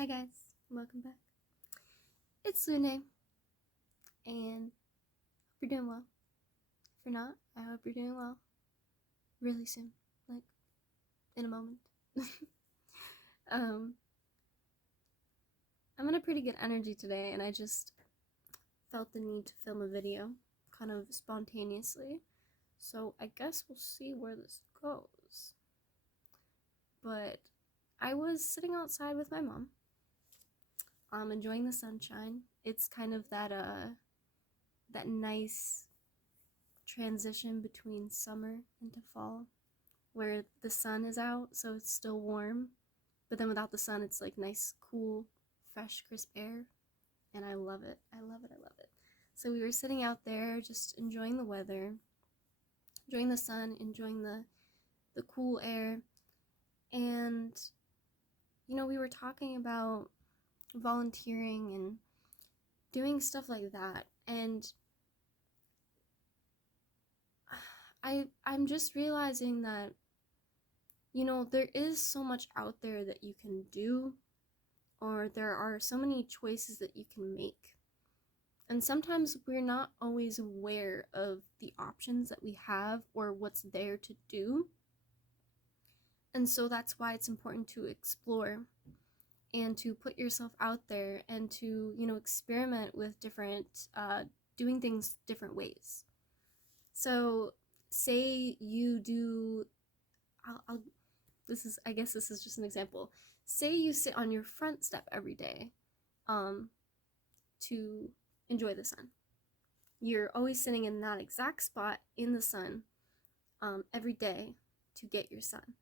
Hi guys, welcome back. It's Lune, and hope you're doing well. If you're not, I hope you're doing well really soon, like in a moment. um, I'm in a pretty good energy today, and I just felt the need to film a video kind of spontaneously. So I guess we'll see where this goes. But I was sitting outside with my mom, enjoying the sunshine. It's kind of that nice transition between summer into fall where the sun is out, so it's still warm, but then without the sun it's like nice, cool, fresh, crisp air, and I love it. I love it. I love it. So we were sitting out there just enjoying the weather, enjoying the sun, enjoying the cool air, and we were talking about volunteering and doing stuff like that, and I'm just realizing that there is so much out there that you can do, or there are so many choices that you can make. And sometimes we're not always aware of the options that we have or what's there to do. And so that's why it's important to explore and to put yourself out there and to, experiment with doing things different ways. So say you do, I guess this is just an example. Say you sit on your front step every day to enjoy the sun. You're always sitting in that exact spot in the sun every day to get your sun.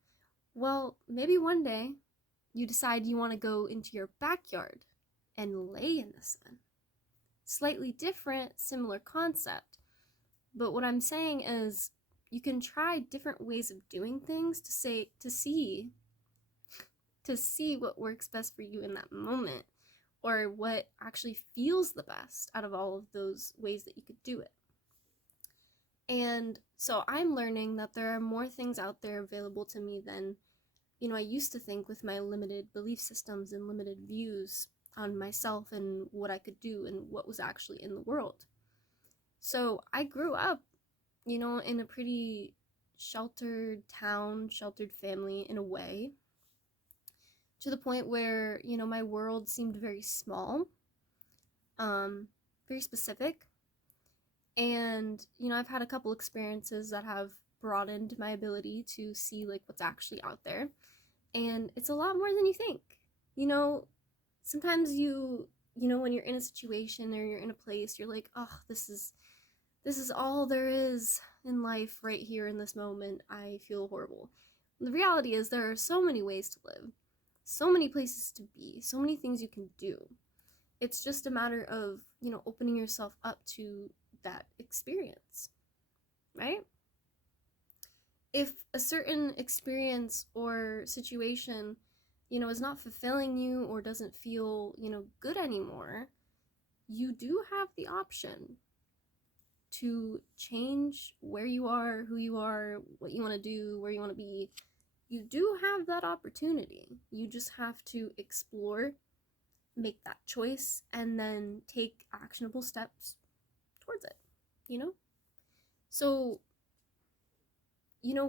Well, maybe one day you decide you want to go into your backyard and lay in the sun. Slightly different, similar concept. But what I'm saying is you can try different ways of doing things to see what works best for you in that moment, or what actually feels the best out of all of those ways that you could do it. And so I'm learning that there are more things out there available to me than I used to think, with my limited belief systems and limited views on myself and what I could do and what was actually in the world. So I grew up in a pretty sheltered town, sheltered family in a way, to the point where, my world seemed very small, very specific. And, I've had a couple experiences that have broadened my ability to see like what's actually out there. And it's a lot more than you think. Sometimes when you're in a situation or you're in a place, you're like, oh, this is all there is in life right here in this moment. I feel horrible. The reality is there are so many ways to live, so many places to be, so many things you can do. It's just a matter of, opening yourself up to that experience, right? If a certain experience or situation, is not fulfilling you or doesn't feel, good anymore, you do have the option to change where you are, who you are, what you want to do, where you want to be. You do have that opportunity. You just have to explore, make that choice, and then take actionable steps towards it, So,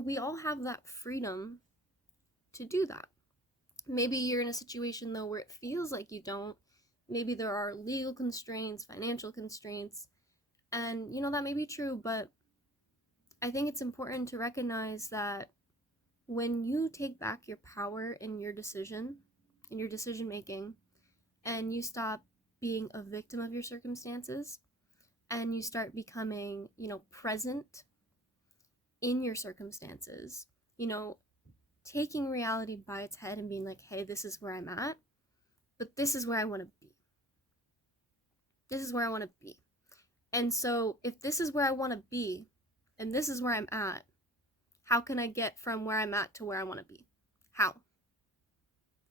we all have that freedom to do that. Maybe you're in a situation, though, where it feels like you don't. Maybe there are legal constraints, financial constraints, and, that may be true, but I think it's important to recognize that when you take back your power in your decision making, and you stop being a victim of your circumstances, and you start becoming, present in your circumstances, taking reality by its head and being like, hey, this is where I'm at, but this is where I want to be. This is where I want to be. And so if this is where I want to be, and this is where I'm at, how can I get from where I'm at to where I want to be? How?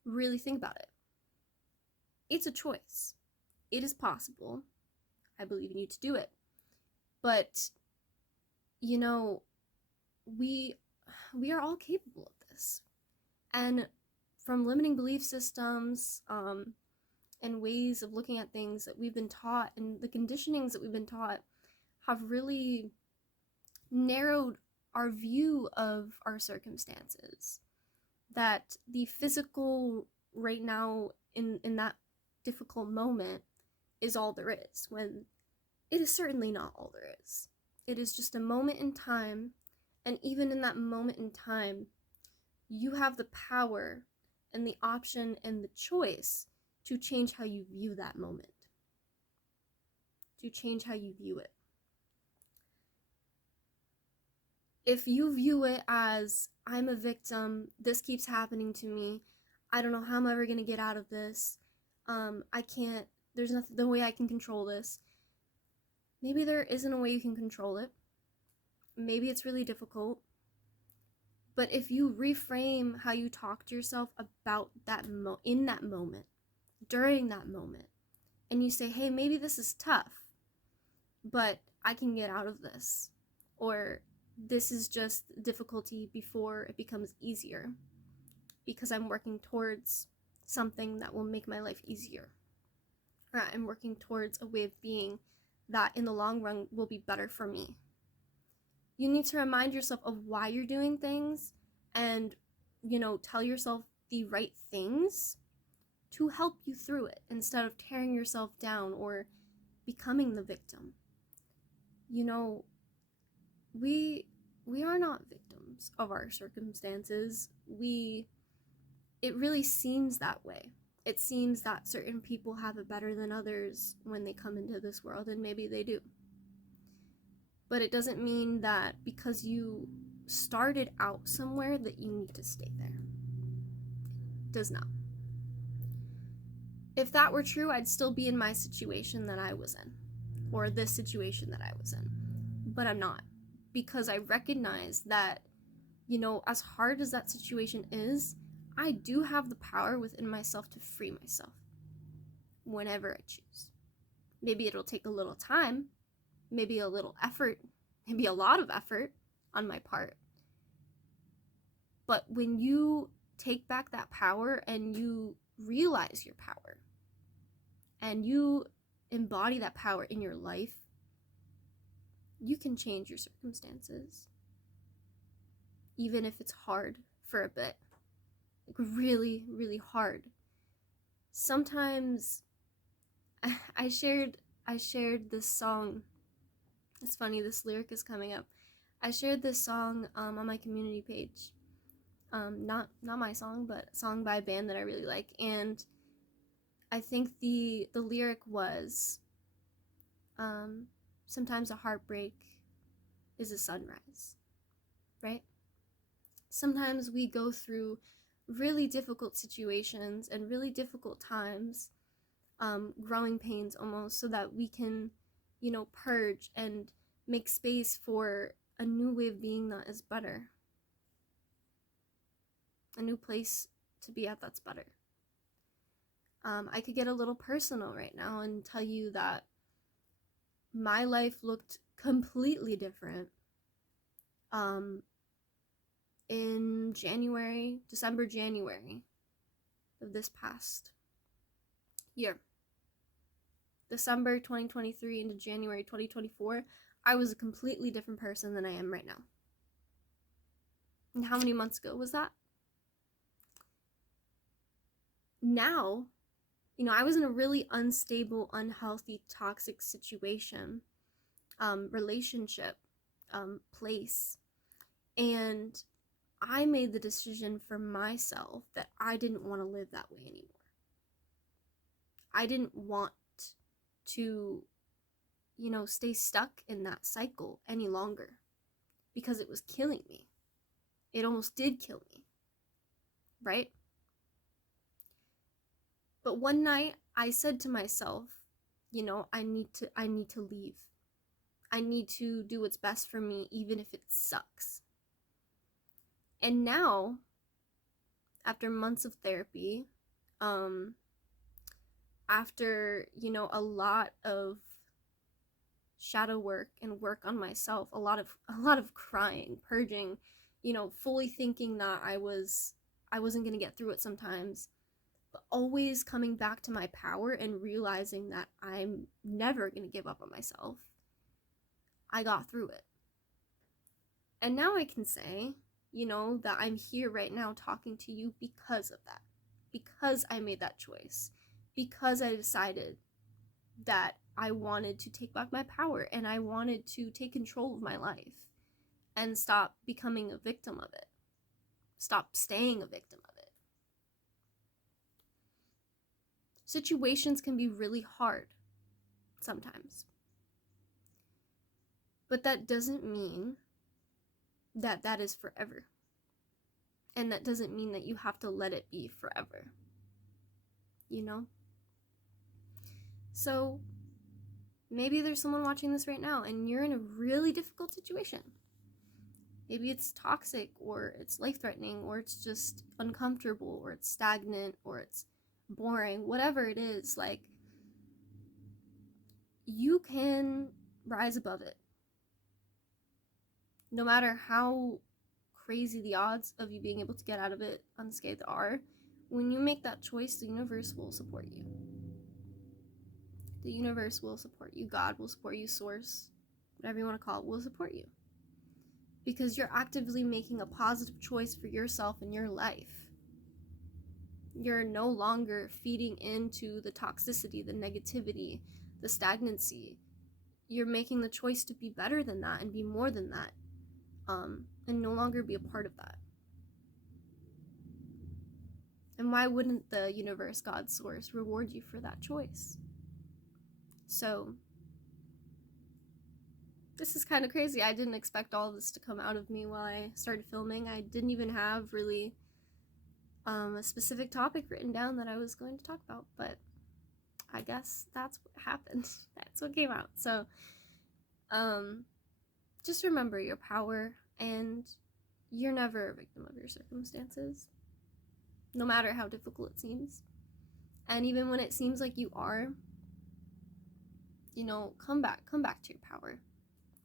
Really think about it. It's a choice. It is possible. I believe in you to do it. But, we are all capable of this. And from limiting belief systems, and ways of looking at things that we've been taught, and the conditionings that we've been taught have really narrowed our view of our circumstances. That the physical right now in that difficult moment is all there is, when it is certainly not all there is. It is just a moment in time, and even in that moment in time, you have the power and the option and the choice to change how you view that moment, to change how you view it. If you view it as, I'm a victim, this keeps happening to me, I don't know how I'm ever going to get out of this, I can't, there's no way I can control this. Maybe there isn't a way you can control it. Maybe it's really difficult. But if you reframe how you talk to yourself about that in that moment, during that moment, and you say, hey, maybe this is tough, but I can get out of this. Or this is just difficulty before it becomes easier, because I'm working towards something that will make my life easier. Or I'm working towards a way of being that in the long run will be better for me. You need to remind yourself of why you're doing things, and, tell yourself the right things to help you through it, instead of tearing yourself down or becoming the victim. We are not victims of our circumstances. It really seems that way. It seems that certain people have it better than others when they come into this world, and maybe they do. But it doesn't mean that because you started out somewhere that you need to stay there. It does not. If that were true, I'd still be in my situation that I was in, or this situation that I was in. But I'm not, because I recognize that, as hard as that situation is, I do have the power within myself to free myself whenever I choose. Maybe it'll take a little time, maybe a little effort, maybe a lot of effort on my part. But when you take back that power and you realize your power and you embody that power in your life, you can change your circumstances. Even if it's hard for a bit. Like really, really hard. Sometimes I shared this song. It's funny, this lyric is coming up. I shared this song on my community page. Not my song, but a song by a band that I really like. And I think the lyric was, sometimes a heartbreak is a sunrise, right? Sometimes we go through really difficult situations and really difficult times, growing pains almost, so that we can, purge and make space for a new way of being that is better. A new place to be at that's better. I could get a little personal right now and tell you that my life looked completely different in December, January of this past year. December 2023 into January 2024, I was a completely different person than I am right now. And how many months ago was that? Now, I was in a really unstable, unhealthy, toxic situation, relationship, place. And I made the decision for myself that I didn't want to live that way anymore. I didn't want to, stay stuck in that cycle any longer, because it was killing me. It almost did kill me, right? But one night I said to myself, I need to leave. I need to do what's best for me, even if it sucks. And now, after months of therapy, after, a lot of shadow work and work on myself, a lot of crying, purging, fully thinking that I was I wasn't going to get through it sometimes, but always coming back to my power and realizing that I'm never going to give up on myself. I got through it. And now I can say, that I'm here right now talking to you because of that. Because I made that choice. Because I decided that I wanted to take back my power and I wanted to take control of my life and stop becoming a victim of it. Stop staying a victim of it. Situations can be really hard sometimes. But that doesn't mean that that is forever. And that doesn't mean that you have to let it be forever. So maybe there's someone watching this right now and you're in a really difficult situation. Maybe it's toxic, or it's life-threatening, or it's just uncomfortable, or it's stagnant, or it's boring, whatever it is. Like, you can rise above it. No matter how crazy the odds of you being able to get out of it unscathed are, when you make that choice, the universe will support you. The universe will support you. God will support you. Source, whatever you want to call it, will support you. Because you're actively making a positive choice for yourself and your life. You're no longer feeding into the toxicity, the negativity, the stagnancy. You're making the choice to be better than that and be more than that, and no longer be a part of that. And why wouldn't the universe, God, source, reward you for that choice? So, this is kind of crazy. I didn't expect all of this to come out of me while I started filming. I didn't even have really a specific topic written down that I was going to talk about, but I guess that's what happened. That's what came out. So, just remember your power, and you're never a victim of your circumstances, no matter how difficult it seems. And even when it seems like you are, come back to your power.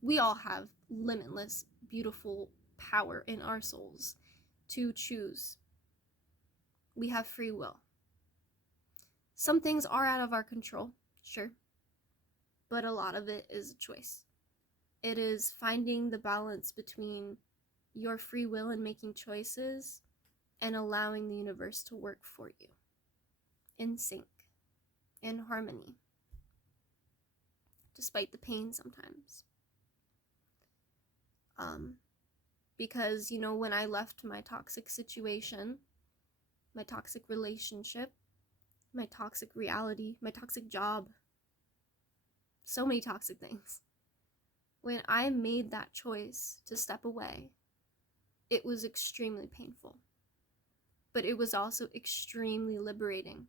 We all have limitless, beautiful power in our souls to choose. We have free will. Some things are out of our control, sure, but a lot of it is a choice. It is finding the balance between your free will and making choices and allowing the universe to work for you in sync, in harmony, despite the pain sometimes. Because, when I left my toxic situation, my toxic relationship, my toxic reality, my toxic job, so many toxic things. When I made that choice to step away, it was extremely painful. But it was also extremely liberating